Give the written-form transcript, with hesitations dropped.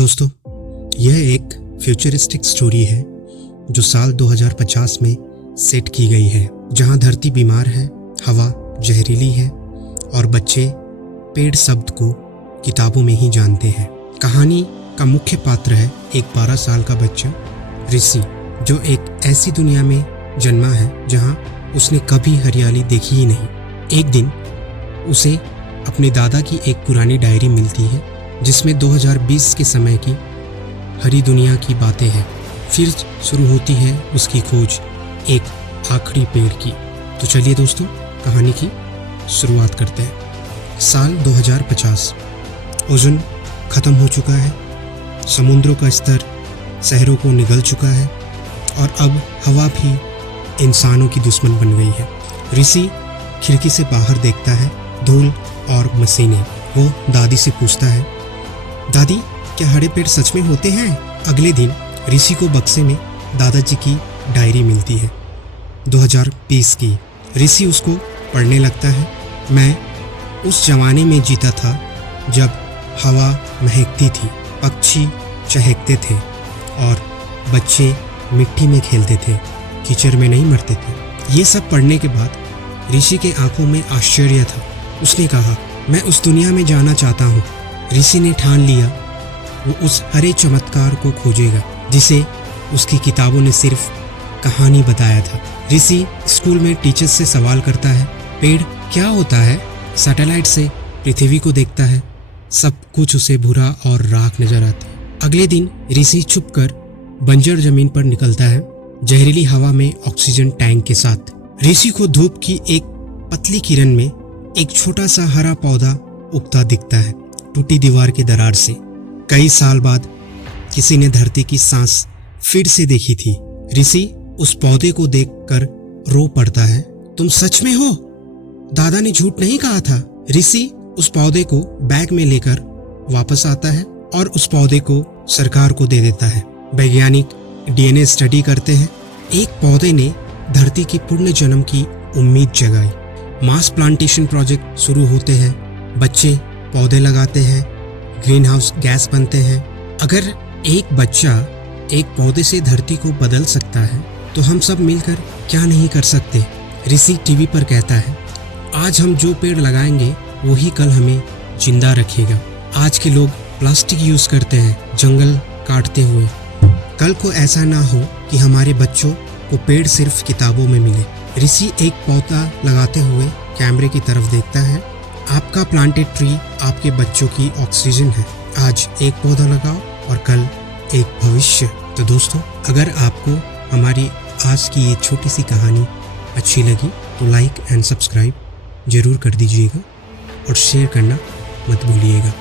दोस्तों, यह एक फ्यूचरिस्टिक स्टोरी है जो साल 2050 में सेट की गई है, जहां धरती बीमार है, हवा जहरीली है और बच्चे पेड़ शब्द को किताबों में ही जानते हैं। कहानी का मुख्य पात्र है एक 12 साल का बच्चा ऋषि, जो एक ऐसी दुनिया में जन्मा है जहां उसने कभी हरियाली देखी ही नहीं। एक दिन उसे अपने दादा की एक पुरानी डायरी मिलती है जिसमें 2020 के समय की हरी दुनिया की बातें हैं। फिर शुरू होती है उसकी खोज एक आखिरी पेड़ की। तो चलिए दोस्तों, कहानी की शुरुआत करते हैं। साल 2050, ओजोन खत्म हो चुका है, समुद्रों का स्तर शहरों को निगल चुका है और अब हवा भी इंसानों की दुश्मन बन गई है। ऋषि खिड़की से बाहर देखता है, धूल और मशीनें। वो दादी से पूछता है, दादी क्या हरे पेड़ सच में होते हैं? अगले दिन ऋषि को बक्से में दादाजी की डायरी मिलती है 2020 की। ऋषि उसको पढ़ने लगता है। मैं उस जमाने में जीता था जब हवा महकती थी, पक्षी चहकते थे और बच्चे मिट्टी में खेलते थे, कीचड़ में नहीं मरते थे। ये सब पढ़ने के बाद ऋषि के आंखों में आश्चर्य था। उसने कहा, मैं उस दुनिया में जाना चाहता हूँ। ऋषि ने ठान लिया वो उस हरे चमत्कार को खोजेगा जिसे उसकी किताबों ने सिर्फ कहानी बताया था। ऋषि स्कूल में टीचर से सवाल करता है, पेड़ क्या होता है? सैटेलाइट से पृथ्वी को देखता है। सब कुछ उसे भूरा और राख नजर आती है। अगले दिन ऋषि छुपकर बंजर जमीन पर निकलता है, जहरीली हवा में ऑक्सीजन टैंक के साथ। ऋषि को धूप की एक पतली किरण में एक छोटा सा हरा पौधा उगता दिखता है, टूटी दीवार की दरार से। कई साल बाद किसी ने धरती की सांस फिर से देखी थी। ऋषि उस पौधे को देखकर रो पड़ता है, तुम सच में हो? दादा ने झूठ नहीं कहा था। ऋषि उस पौधे को बैग में लेकर वापस आता है और उस पौधे को सरकार को दे देता है। वैज्ञानिक डीएनए स्टडी करते हैं। एक पौधे ने धरती की पुनर्जन्म की उम्मीद जगाई। मास प्लांटेशन प्रोजेक्ट शुरू होते हैं, बच्चे पौधे लगाते हैं, ग्रीन हाउस गैस बनते हैं। अगर एक बच्चा एक पौधे से धरती को बदल सकता है तो हम सब मिलकर क्या नहीं कर सकते? ऋषि टीवी पर कहता है, आज हम जो पेड़ लगाएंगे वही कल हमें जिंदा रखेगा। आज के लोग प्लास्टिक यूज करते हैं, जंगल काटते हुए। कल को ऐसा ना हो कि हमारे बच्चों को पेड़ सिर्फ किताबों में मिले। ऋषि एक पौधा लगाते हुए कैमरे की तरफ देखता है। आपका प्लांटेड ट्री आपके बच्चों की ऑक्सीजन है। आज एक पौधा लगाओ और कल एक भविष्य। तो दोस्तों, अगर आपको हमारी आज की ये छोटी सी कहानी अच्छी लगी तो लाइक एंड सब्सक्राइब जरूर कर दीजिएगा और शेयर करना मत भूलिएगा।